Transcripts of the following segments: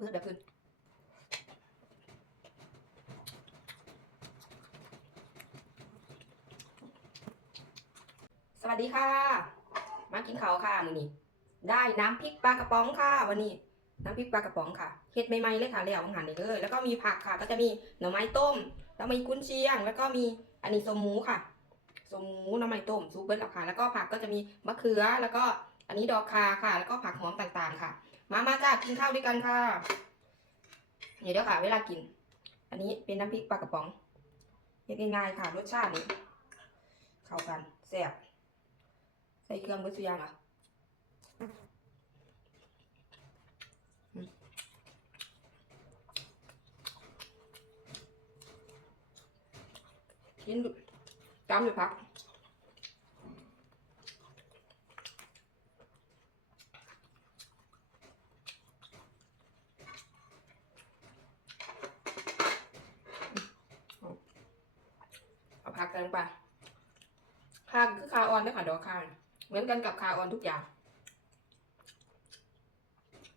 เลือดแบบขึ้นสวัสดีค่ะ มากินข้าวค่ะมื้อนี้ ได้น้ำพริกปลากระป๋องค่ะวันนี้น้ำพริกปลากระป๋องค่ะเฮ็ดใหม่ๆเลยค่ะแล้วอาหารเลย แล้วก็มีผักค่ะ ก็จะมีหน่อไม้ต้ม แล้วมีกุนเชียง แล้วก็มีอันนี้สมหมูค่ะสมหมูหน่อไม้ต้มซุปเบิร์ดค่ะแล้วก็ผักก็จะมีมะเขือ แล้วก็อันนี้ดอกคาค่ะ แล้วก็ผักหอมต่างๆค่ะ มามาจ้ากินข้าวด้วยกันค่ะเดี๋ยวเดี๋ยวค่ะ เวลากิน อันนี้เป็นน้ำพริกปลากระป๋องเฮ็ดง่ายๆค่ะ รสชาตินี่เข้ากันแซ่บใส่เครื่องเบิร์ดสุยางอะกินตามด้วยผักเอาผักใส่ล งไปข้าคือคาออนด้วยค่ะดอกคาเหมือนกันกับคาออนทุกอย่าง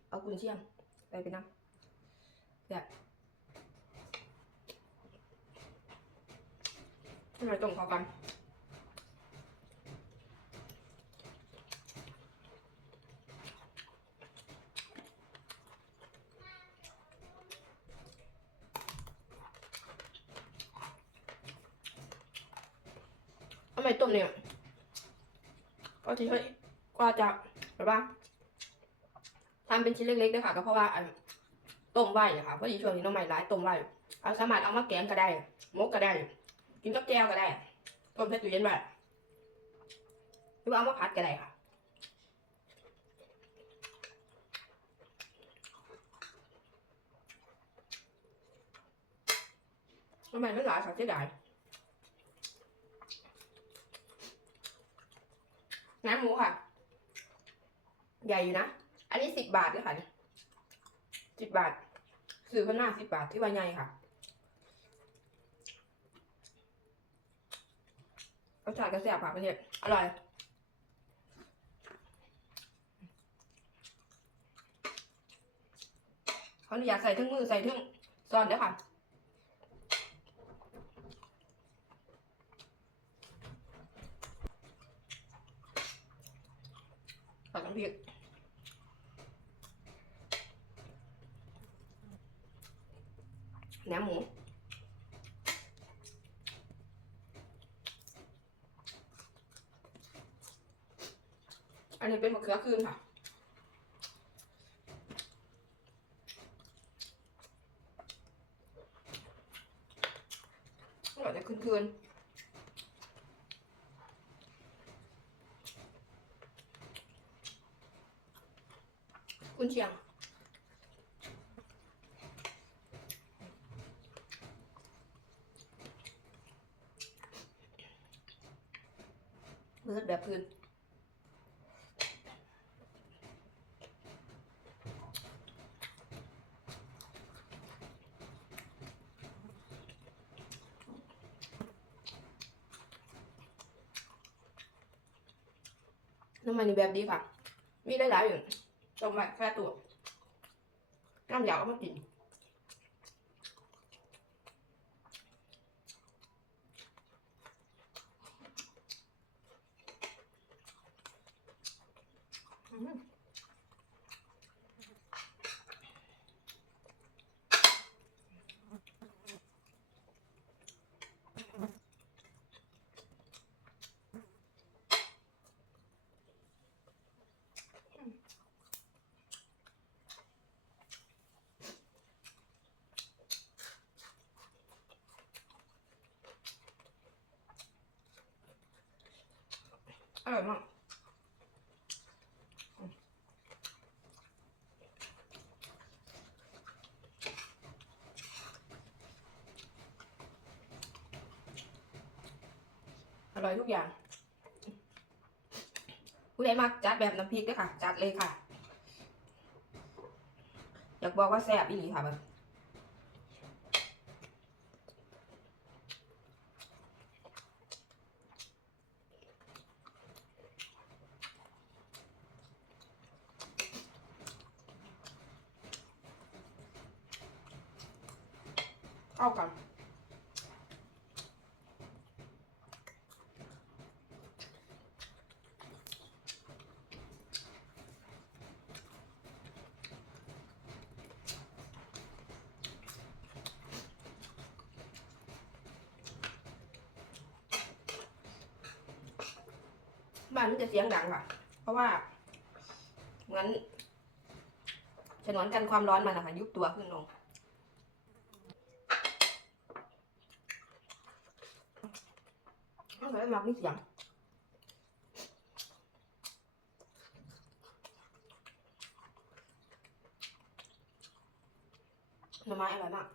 เอากุนเชียงไปไปน้ำแบบทำไมตรงเขากัน ไมต้มเนี่ยก็ที่เขาก็จะแบบว่าทำเป็นชิ้นเล็กๆด้วยค่ะก็เพราะว่าต้มไว้ค่ะเพราะดีช่วงนี้น้องใหม่ร้ายต้มไว้เอาสามารถเอามาแกงก็ได้มกก็ได้ กินกับแก้วก็ได้ต้มใส่ตู้เย็นไว้หรือว่าเอามาผัดก็ได้ค่ะทำไมไม่หลายค่ะเสียดาย น้ำหมูค่ะ ใหญ่อยู่นะ อันนี้สิบบาทเลยค่ะสิบบาทสื่อพนหน้าสิบบาทที่ว่าใหญ่ค่ะรสชาติกระเสียบค่ะเพื่อนอร่อยเขาอยากใส่ทั้งมือใส่ทั้งซอนเด้อค่ะ ผักน้ำพริกแหนมหมูอันนี้เป็นมะเขือคืนค่ะอร่อยจะคืนคืน ๆคุณเชียง เบิดแบบคืนน้ำมันนี่แบบดีค่ะ มีได้หลายอยู่ตรง แบบแค่ตัวน้ อร่อยมากอร่อยทุกอย่าง ผู้ใดมักจัดแบบน้ำพริกด้วยค่ะ จัดเลยค่ะ อยากบอกว่าแซ่บอีหลีค่ะแบบ เข้ากัน บ้านมันจะเสียงดังค่ะ เพราะว่าเหมือนฉนวนกันความร้อนมันนะคะยุบตัวขึ้นลงเอาไว้มักนี่เสียงหน่อไม้อร่อยมาก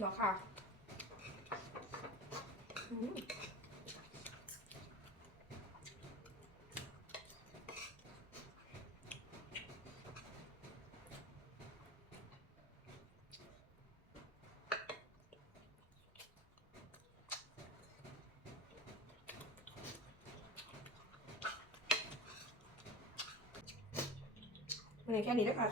หรอค่ะวันนี้แค่นี้แล้วค่ะ